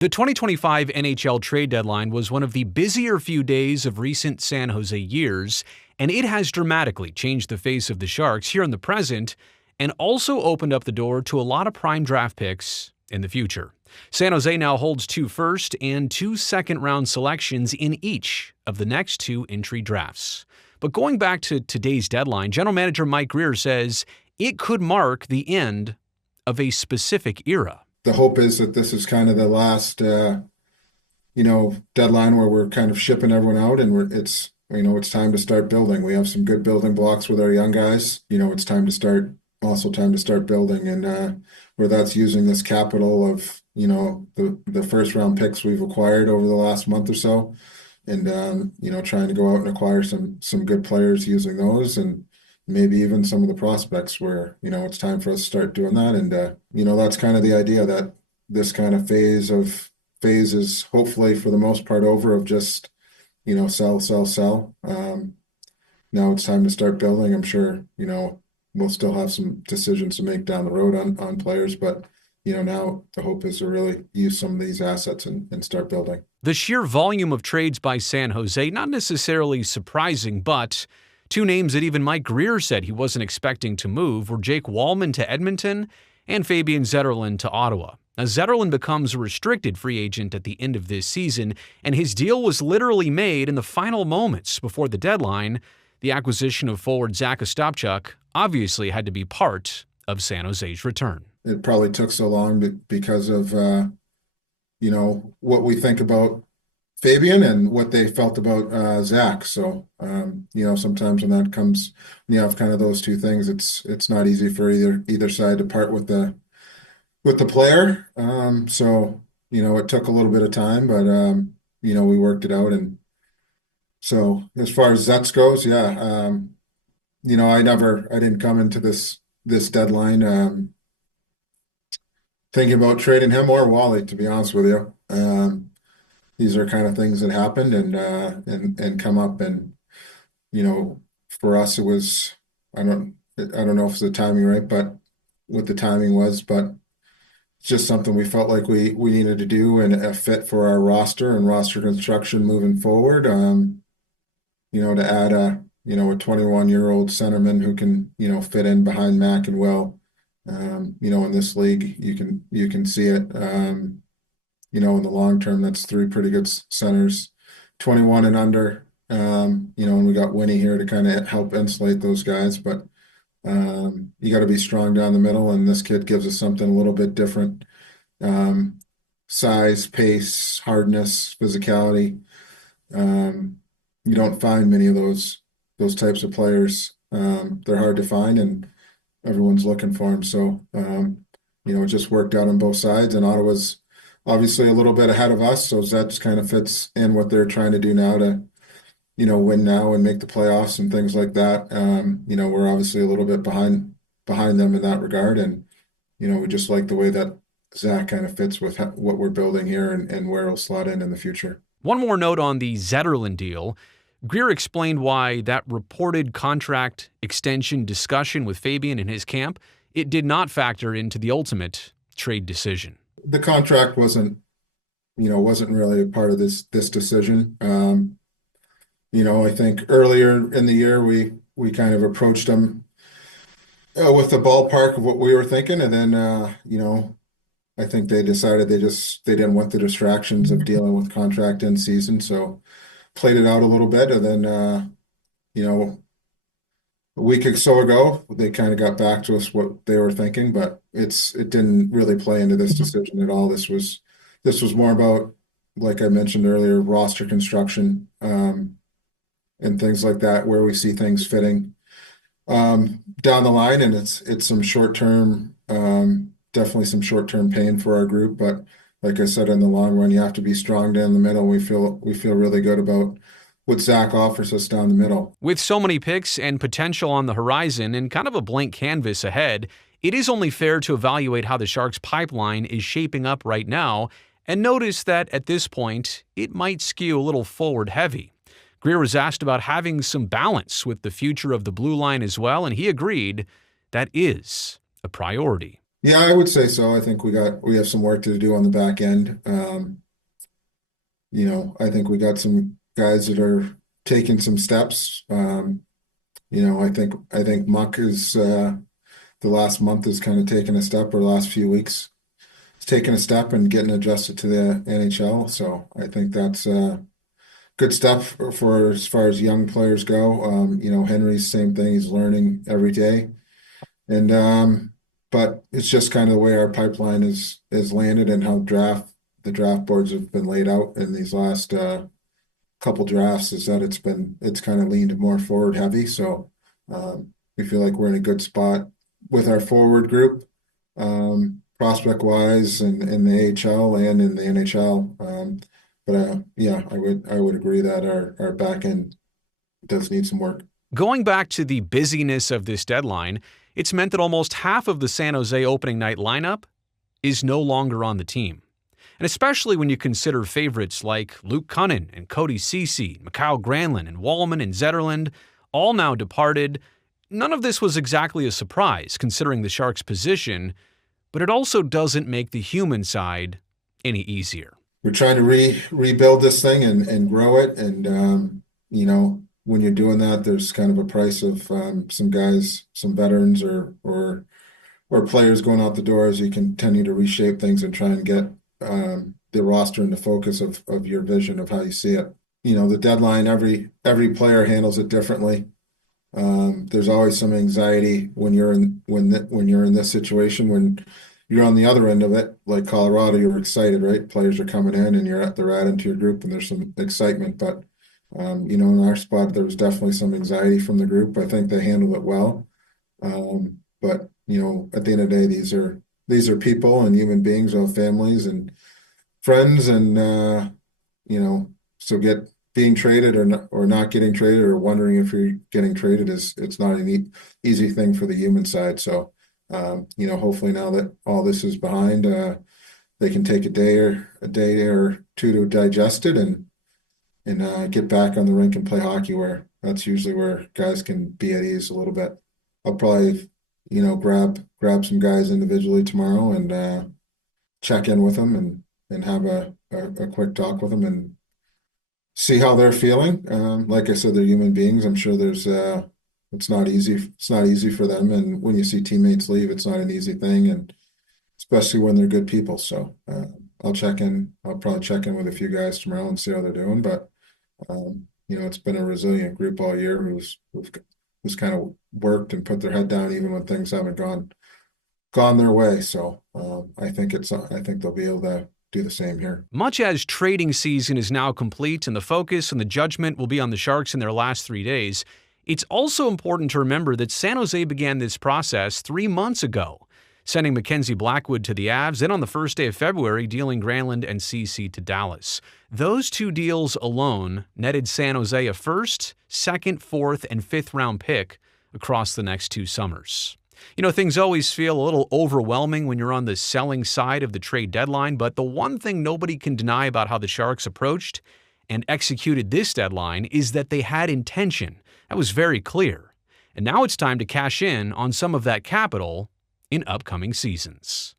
The 2025 NHL trade deadline was one of the busier few days of recent San Jose years, and it has dramatically changed the face of the Sharks here in the present and also opened up the door to a lot of prime draft picks in the future. San Jose now holds 2 first and 2 second-round selections in each of the next 2 entry drafts. But going back to today's deadline, General Manager Mike Grier says it could mark the end of a specific era. The hope is that this is kind of the last, deadline where we're kind of shipping everyone out, and it's time to start building. We have some good building blocks with our young guys. It's time to start building, and where that's using this capital of the first round picks we've acquired over the last month or so, and trying to go out and acquire some good players using those, and maybe even some of the prospects where, it's time for us to start doing that. And, that's kind of the idea, that this kind of phase is hopefully for the most part over, of just, sell. Now it's time to start building. I'm sure, we'll still have some decisions to make down the road on players, but, now the hope is to really use some of these assets and start building. The sheer volume of trades by San Jose, not necessarily surprising, but 2 names that even Mike Grier said he wasn't expecting to move were Jake Wallman to Edmonton and Fabian Zetterlund to Ottawa. Now, Zetterlund becomes a restricted free agent at the end of this season, and his deal was literally made in the final moments before the deadline. The acquisition of forward Zach Ostapchuk obviously had to be part of San Jose's return. It probably took so long because of, what we think about Fabian and what they felt about Zach. So, sometimes when that comes, when you have kind of those 2 things, it's not easy for either side to part with the player. So, it took a little bit of time, but, we worked it out. And so as far as Zets goes, yeah, I didn't come into this deadline thinking about trading him or Wally, to be honest with you. These are kind of things that happened and come up, and for us it was, I don't know if the timing right, but what the timing was, but it's just something we felt like we needed to do, and a fit for our roster and roster construction moving forward. To add a 21-year-old centerman who can fit in behind Mac and Will. In this league, you can see it. In the long term, that's 3 pretty good centers, 21 and under. And we got Winnie here to kind of help insulate those guys. But you got to be strong down the middle, and this kid gives us something a little bit different. Size, pace, hardness, physicality. You don't find many of those types of players. They're hard to find, and everyone's looking for them. So, it just worked out on both sides, and Ottawa's obviously a little bit ahead of us. So that just kind of fits in what they're trying to do now to, win now and make the playoffs and things like that. We're obviously a little bit behind them in that regard. And, we just like the way that Zach kind of fits with what we're building here and where he'll slot in the future. One more note on the Zetterlund deal. Grier explained why that reported contract extension discussion with Fabian and his camp, it did not factor into the ultimate trade decision. The contract wasn't really a part of this decision. I think earlier in the year we kind of approached them with the ballpark of what we were thinking, and then I think they decided they didn't want the distractions of dealing with contract in season, so played it out a little bit, and then a week or so ago they kind of got back to us what they were thinking, but it didn't really play into this decision at all. This was more about, like I mentioned earlier, roster construction and things like that, where we see things fitting down the line, and it's some short-term, definitely some short-term pain for our group, but like I said, in the long run, you have to be strong down the middle. We feel really good about what Zach offers us down the middle. With so many picks and potential on the horizon and kind of a blank canvas ahead, it is only fair to evaluate how the Sharks' pipeline is shaping up right now and notice that at this point, it might skew a little forward heavy. Grier was asked about having some balance with the future of the blue line as well, and he agreed that is a priority. Yeah, I would say so. I think we have some work to do on the back end. I think we got some guys that are taking some steps. I think Muck is the last month has kind of taken a step, or the last few weeks, it's taken a step and getting adjusted to the NHL. So I think that's good stuff for as far as young players go. Henry's same thing. He's learning every day. And but it's just kind of the way our pipeline is landed and how the draft boards have been laid out in these last couple drafts is that it's kind of leaned more forward heavy. So we feel like we're in a good spot with our forward group, prospect wise, and in the AHL and in the NHL. But yeah, I would agree that our back end does need some work. Going back to the busyness of this deadline, it's meant that almost half of the San Jose opening night lineup is no longer on the team. And especially when you consider favorites like Luke Cunnin and Cody Ceci, Mikhail Granlund and Wallman and Zetterlund, all now departed. None of this was exactly a surprise considering the Sharks' position, but it also doesn't make the human side any easier. We're trying to rebuild this thing and grow it. And when you're doing that, there's kind of a price of some guys, some veterans or players going out the door as you continue to reshape things and try and get the roster in the focus of your vision of how you see it. The deadline, every player handles it differently. There's always some anxiety when you're in this situation. When you're on the other end of it, like Colorado, you're excited, right? Players are coming in and they're adding to your group and there's some excitement. But in our spot, there was definitely some anxiety from the group. I think they handled it well. But at the end of the day, these are people and human beings who have families and friends, and so being traded or not getting traded or wondering if you're getting traded it's not an easy thing for the human side. So hopefully now that all this is behind, they can take a day or two to digest it and get back on the rink and play hockey, where that's usually where guys can be at ease a little bit. I'll probably grab some guys individually tomorrow and check in with them and have a quick talk with them and see how they're feeling. Like I said, they're human beings. I'm sure it's not easy. It's not easy for them. And when you see teammates leave, it's not an easy thing, and especially when they're good people. So I'll probably check in with a few guys tomorrow and see how they're doing. But it's been a resilient group all year who's kind of worked and put their head down even when things haven't gone their way. So I think they'll be able to do the same here. Much as trading season is now complete and the focus and the judgment will be on the Sharks in their last 3 days, it's also important to remember that San Jose began this process 3 months ago, sending Mackenzie Blackwood to the Avs, then on the first day of February, dealing Granlund and Ceci to Dallas. Those two deals alone netted San Jose a first, second, fourth, and fifth round pick across the next 2 summers. Things always feel a little overwhelming when you're on the selling side of the trade deadline, but the one thing nobody can deny about how the Sharks approached and executed this deadline is that they had intention. That was very clear. And now it's time to cash in on some of that capital in upcoming seasons.